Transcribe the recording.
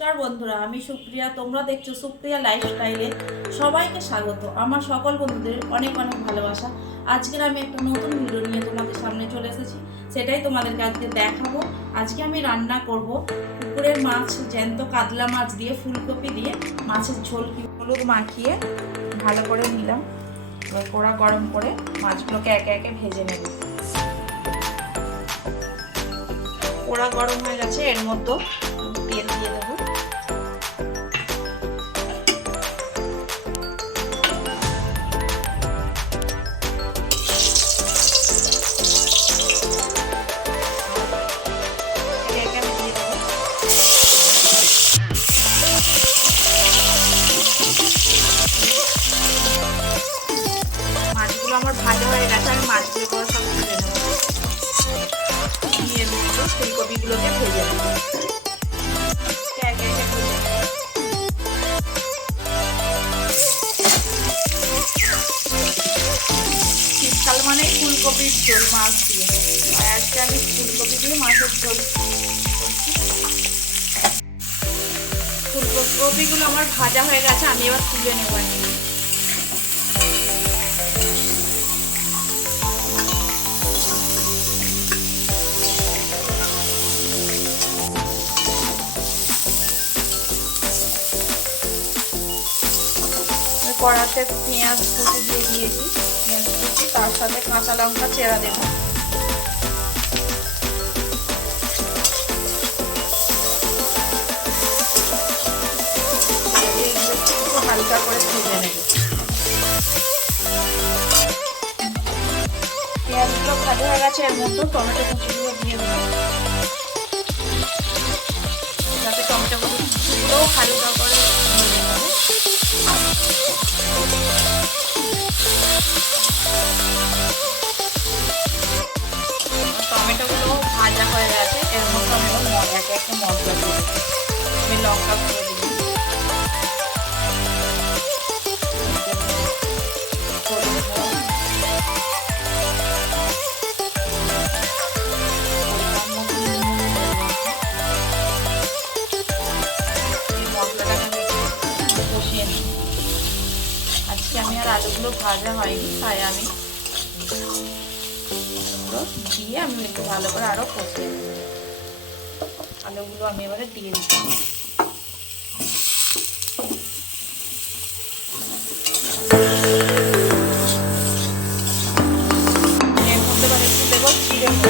নমস্কার বন্ধুরা, আমি সুপ্রিয়া। তোমরা দেখছো সুপ্রিয়া লাইফস্টাইলে। সবাইকে স্বাগত। আমার সকল বন্ধুদের অনেক অনেক ভালোবাসা। আজকের আমি একটা নতুন ভিডিও নিয়ে তোমাদের সামনে চলে এসেছি, সেটাই তোমাদেরকে আজকে দেখাবো। আজকে আমি রান্না করব পুকুরের মাছ, জ্যান্ত কাতলা মাছ দিয়ে ফুলকপি দিয়ে মাছের ঝোল। হলুদ মাখিয়ে ভালো করে নিলাম, এবার কড়া গরম করে মাছগুলোকে একে একে ভেজে নেব। কড়া গরম হয়ে গেছে, এর মধ্যে তেল দিয়ে দেবো। মাছগুলো আমার ভাজা হয়ে গেছে, আমি মাছগুলো করে সব তুলে নেবো। নিয়ে নেবো ফুলকপিগুলোকে ভেজে নেবো। শীতকাল মানে ফুলকপির ঝোল মাছ দিয়ে, আজকে আমি ফুলকপি দিয়ে মাছের ঝোল করছি। ফুলকপিগুলো আমার ভাজা হয়ে গেছে, আমি এবার তুলে নেব। কড়াতে পেঁয়াজ কুচি দিয়ে দিয়েছি, পেঁয়াজ কুচি, তার সাথে কাঁচা লঙ্কা চেরা দেব। হালকা করে ভেজে নেব। পেঁয়াজগুলো ভাজা হয়ে গেছে, এর মধ্যে টমেটো কুচিগুলো দিয়ে দেবো, যাতে টমেটো কুচিগুলোও হালকা করে ভেজে নেব। টমেটোগুলো ভাজা হয়ে গেছে, এর মধ্যে আমি একে একে মশলা দিয়ে দেবো। আমি লঙ্কা গুঁড়ো দিই, আজকে আমি আর আলুগুলো ভাজা হয়নি, তাই আমি দিয়ে আমি একটু ভালো করে আরো কষিয়ে নেব। আলুগুলো আমি এবারে দিয়ে দিচ্ছি। এর মধ্যে এবার একটু দেবো জিরে গুঁড়ো।